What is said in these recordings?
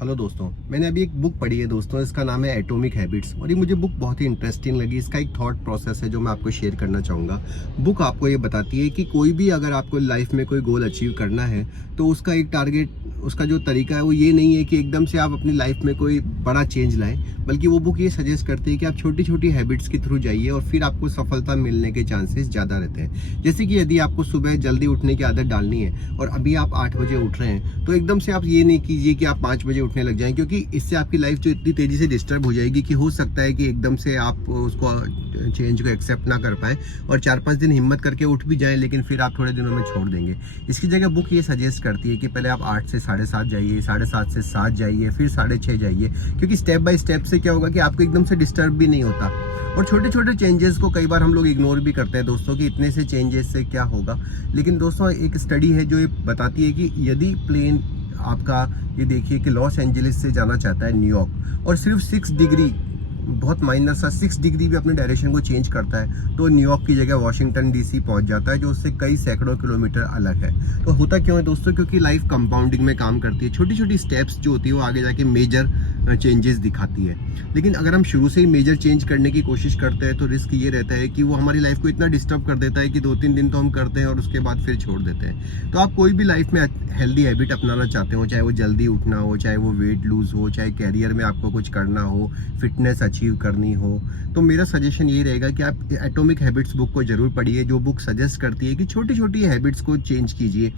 Hello दोस्तों, मैंने अभी एक बुक पढ़ी है दोस्तों। इसका नाम है एटॉमिक हैबिट्स और ये मुझे बुक बहुत ही इंटरेस्टिंग लगी। इसका एक थॉट प्रोसेस है जो मैं आपको शेयर करना चाहूँगा। बुक आपको ये बताती है कि कोई भी अगर आपको लाइफ में कोई गोल अचीव करना है तो उसका एक टारगेट, उसका जो तरीका है वो ये नहीं है कि एकदम से आप अपनी लाइफ में कोई बड़ा चेंज लाएं, बल्कि वो बुक ये सजेस्ट करती है कि आप छोटी छोटी हैबिट्स के थ्रू जाइए और फिर आपको सफलता मिलने के चांसेस ज़्यादा रहते हैं। जैसे कि यदि आपको सुबह जल्दी उठने की आदत डालनी है और अभी आप 8 बजे उठ रहे हैं तो एकदम से आप ये नहीं कीजिए कि आप 5 बजे उठने लग जाएं, क्योंकि इससे आपकी लाइफ जो इतनी तेज़ी से डिस्टर्ब हो जाएगी कि हो सकता है कि एकदम से आप उसको चेंज को एक्सेप्ट ना कर पाएँ और 4-5 दिन हिम्मत करके उठ भी जाएं, लेकिन फिर आप थोड़े दिनों में छोड़ देंगे। इसकी जगह बुक ये सजेस्ट करती है कि पहले आप 8 से 7:30 जाइए, 7:30 से 7 जाइए, फिर 6:30 जाइए, क्योंकि स्टेप बाय स्टेप से क्या होगा कि आपको एकदम से डिस्टर्ब भी नहीं होता। और छोटे छोटे चेंजेस को कई बार हम लोग इग्नोर भी करते हैं दोस्तों कि इतने से चेंजेस से क्या होगा। लेकिन दोस्तों एक स्टडी है जो ये बताती है कि यदि प्लेन आपका, ये देखिए कि लॉस एंजलिस से जाना चाहता है न्यूयॉर्क और सिर्फ 6 डिग्री, बहुत माइनर सा 6 डिग्री भी अपने डायरेक्शन को चेंज करता है तो न्यूयॉर्क की जगह वाशिंगटन डीसी पहुंच जाता है, जो उससे कई सैकड़ों किलोमीटर अलग है। तो होता क्यों है दोस्तों? क्योंकि लाइफ कंपाउंडिंग में काम करती है। छोटी छोटी स्टेप्स जो होती है वो आगे जाके मेजर चेंजेस दिखाती है। लेकिन अगर हम शुरू से ही मेजर चेंज करने की कोशिश करते हैं तो रिस्क ये रहता है कि वो हमारी लाइफ को इतना डिस्टर्ब कर देता है कि 2-3 दिन तो हम करते हैं और उसके बाद फिर छोड़ देते हैं। तो आप कोई भी लाइफ में हेल्दी हैबिट अपनाना चाहते हो, चाहे वो जल्दी उठना हो, चाहे वो वेट लूज हो, चाहे कैरियर में आपको कुछ करना हो, फिटनेस अचीव करनी हो, तो मेरा सजेशन ये रहेगा कि आप एटॉमिक हैबिट्स बुक को जरूर पढ़िए, जो बुक सजेस्ट करती है कि छोटी छोटी हैबिट्स को चेंज कीजिए,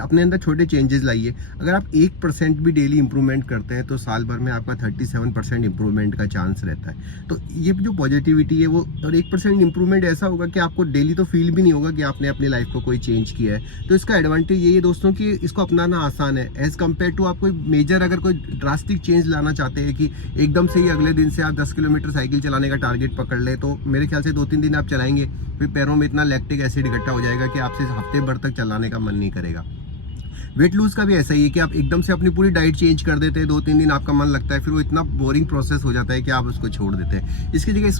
अपने अंदर छोटे चेंजेस लाइए। अगर आप 1% भी डेली इंप्रूवमेंट करते हैं तो साल भर में आपका 37% इंप्रूवमेंट का चांस रहता है। तो ये जो पॉजिटिविटी है वो, और 1% इंप्रूवमेंट ऐसा होगा कि आपको डेली तो फील भी नहीं होगा कि आपने अपनी लाइफ को कोई चेंज किया है। तो इसका एडवांटेज ये है दोस्तों कि इसको अपनाना आसान है एज कम्पेयर टू आप कोई मेजर, अगर कोई ड्रास्टिक चेंज लाना चाहते हैं कि एकदम से ही अगले दिन से आप 10 किलोमीटर साइकिल चलाने का टारगेट पकड़ ले, तो मेरे ख्याल से 2-3 दिन आप चलाएंगे, फिर पैरों में इतना लैक्टिक एसिड इकट्ठा हो जाएगा कि आपसे हफ्ते भर तक चलाने का मन नहीं करेगा। वेट लूज का भी ऐसा ही है कि आप एकदम से अपनी पूरी डाइट चेंज कर देते हैं, 2-3 दिन आपका मन लगता है, फिर वो इतना बोरिंग प्रोसेस हो जाता है कि आप उसको छोड़ देते हैं। इसकी जगह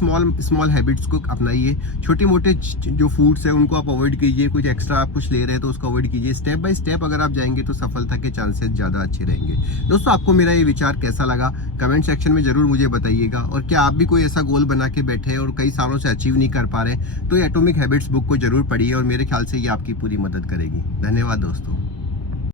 स्मॉल हैबिट्स को अपनाइए। छोटे मोटे जो फूड्स हैं उनको आप अवॉइड कीजिए, कुछ एक्स्ट्रा आप कुछ ले रहे हैं तो उसको अवॉइड कीजिए। स्टेप बाय स्टेप अगर आप जाएंगे तो सफलता के चांसेस ज़्यादा अच्छे रहेंगे। दोस्तों, आपको मेरा ये विचार कैसा लगा कमेंट सेक्शन में जरूर मुझे बताइएगा। और क्या आप भी कोई ऐसा गोल बना के बैठे हैं और कई सालों से अचीव नहीं कर पा रहे, तो एटॉमिक हैबिट्स बुक को जरूर पढ़िए और मेरे ख्याल से ये आपकी पूरी मदद करेगी। धन्यवाद दोस्तों।